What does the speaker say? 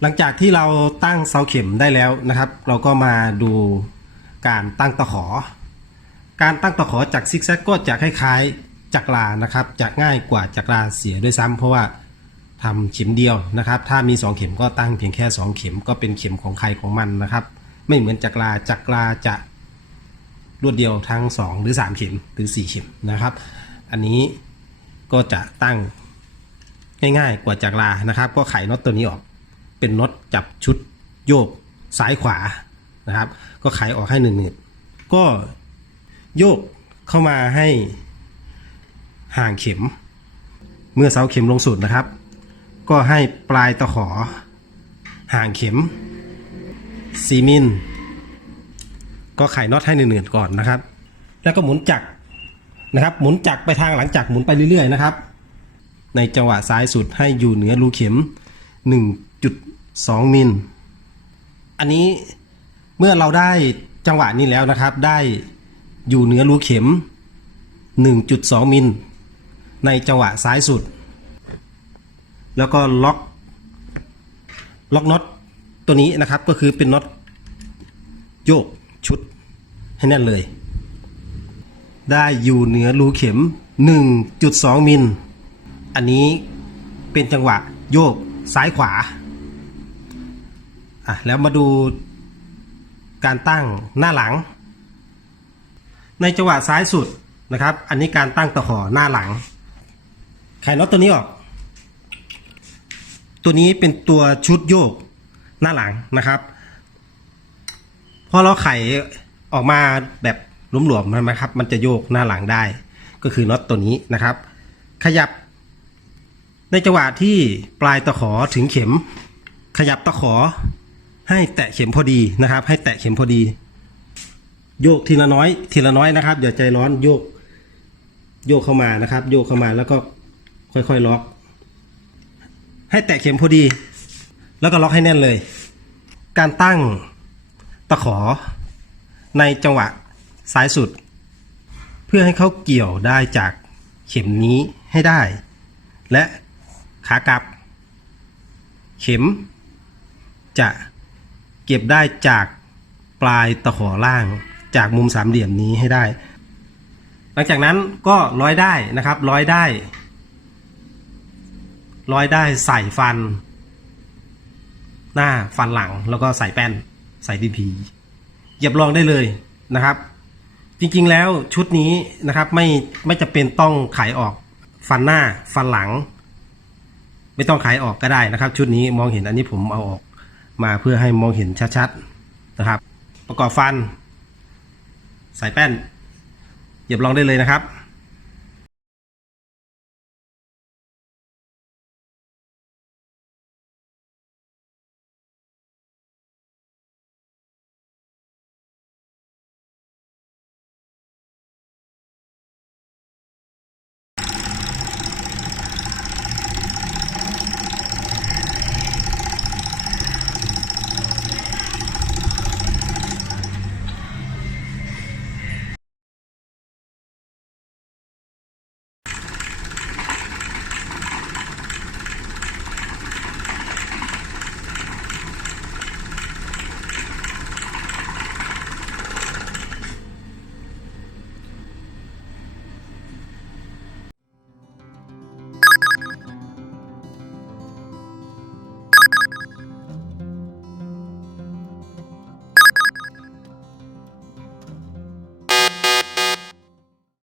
หลังจากที่เราตั้งเสาเข็มได้แล้วนะครับ เราก็มาดูการตั้งตะขอ การตั้งตะขอจากซิกแซกก็จะคล้ายๆจักรานะครับจะง่ายกว่าจักราเสียด้วยซ้ำเพราะว่าทำเข็มเดียวนะครับ ถ้ามี 2 เข็มก็ตั้งเพียงแค่ 2 เข็มก็เป็นเข็มของใครของมันนะครับ ไม่เหมือนจักราจักราจะรวดเดียวทั้ง 2 หรือ 3 เข็มหรือ 4 เข็มนะครับ อันนี้ก็จะตั้งง่ายๆกว่าจักรานะครับ ก็ไขน็อตตัวนี้ออก เป็นน็อตจับชุดโยกซ้ายขวานะครับ ก็ไขออกให้หนึ่งๆก็โยกเข้ามาให้ห่างเข็ม เมื่อเสาเข็มลงสุดนะครับ ก็ให้ปลายตะขอ ห่างเข็ม4มิลก็ไขน็อตให้หนึ่งๆก่อนนะครับ แล้วก็หมุนจักรนะครับ หมุนจักรไปทางหลังจักรหมุนไปเรื่อยๆนะครับ ในจังหวะซ้ายสุดให้อยู่เหนือรูเข็ม 2 มิล อันนี้เมื่อเราได้จังหวะนี้แล้วนะครับ ได้อยู่เหนือรูเข็ม 1.2 มิล ในจังหวะซ้ายสุด แล้วก็ล็อกล็อกน็อตตัวนี้นะครับก็คือเป็นน็อตโยกชุดให้แน่นเลย ได้อยู่เหนือรูเข็ม 1.2 มิล อันนี้เป็นจังหวะโยกซ้ายขวา อะแล้วมาดูการตั้งหน้าหลัง ในจังหวะซ้ายสุดนะครับ อันนี้การตั้งตะขอหน้าหลังไขน็อตตัวนี้ออก ตัวนี้เป็นตัวชุดโยกหน้าหลังนะครับพอเราไขออกมาแบบหลวมๆใช่ไหมครับ มันจะโยกหน้าหลังได้ ก็คือน็อตตัวนี้นะครับ ขยับ ในจังหวะที่ปลายตะขอถึงเข็ม ขยับตะขอ ให้แตะเข็มพอดีนะครับ ให้แตะเข็มพอดี โยกทีละน้อย ทีละน้อยนะครับอย่าใจร้อนโยก โยกเข้ามานะครับ โยกเข้ามาแล้วก็ค่อยๆล็อก ให้แตะเข็มพอดี แล้วก็ล็อกให้แน่นเลย การตั้งตะขอในจังหวะซ้ายสุด เพื่อให้เขาเกี่ยวได้จากเข็มนี้ให้ได้ และขากลับ เข็มจะ เก็บได้จากปลายตะขอล่างจากมุมสามเหลี่ยมนี้ให้ได้ หลังจากนั้นก็ร้อยได้นะครับร้อยได้ ร้อยได้ใส่ฟัน หน้าฟันหลังแล้วก็ใส่แป้นใส่พีพีเหยียบรองได้เลยนะครับ จริงๆแล้วชุดนี้นะครับไม่ไม่จะเป็นต้องขายออกฟันหน้าฟันหลัง ไม่ต้องขายออกก็ได้นะครับ ชุดนี้มองเห็นอันนี้ผมเอาออก มาเพื่อให้มองเห็นชัดๆนะครับ ประกอบฟัน ใส่แป้นเหยียบลองได้เลยนะครับ